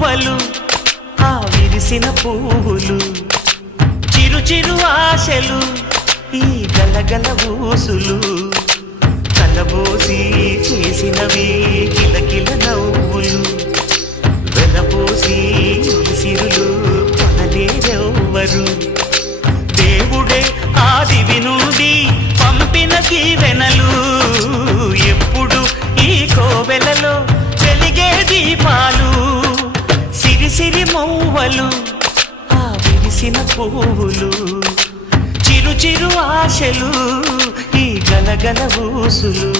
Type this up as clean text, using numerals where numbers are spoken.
మూవలు ఆ విరిసిన పువ్వులు చిరు చిరు ఆశలు ఈ గలగల ఊసులు కలబోసి చేసినవి కిలకిల నవ్వులు వెలబోసి సిరులు కొనలేరెవ్వరు దేవుడే ఆదివి నుండి పంపిన దీవెనలు ఎప్పుడు ఈ కోవెలలో వెలిగే దీపాలు సిరి సిరి మౌవలు ఆ విరిసిన పువ్వులు చిరు చిరు ఆశలు ఈ గలగల ఊసులు